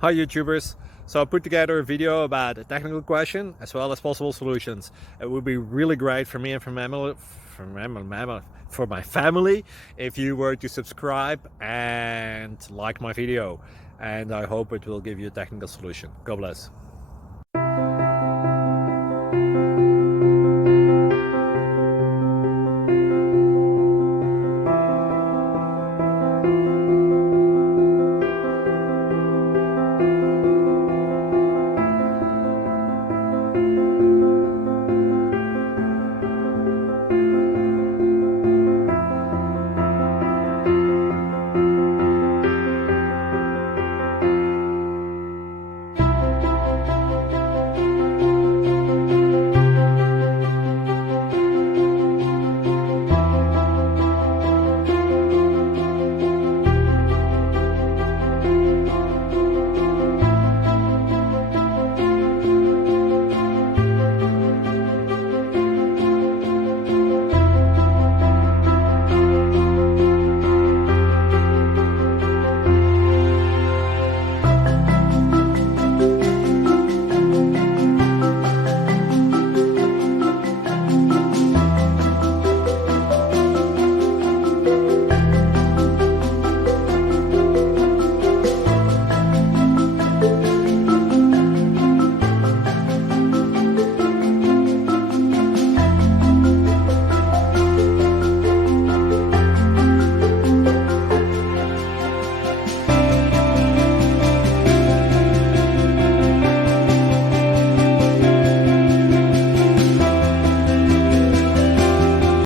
Hi YouTubers! So I put together a video about a technical question as well as possible solutions. It would be really great for me and for my family if you were to subscribe and like my video, and I hope it will give you a technical solution. God bless.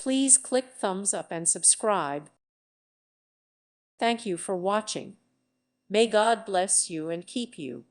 Please click thumbs up and subscribe. Thank you for watching. May God bless you and keep you.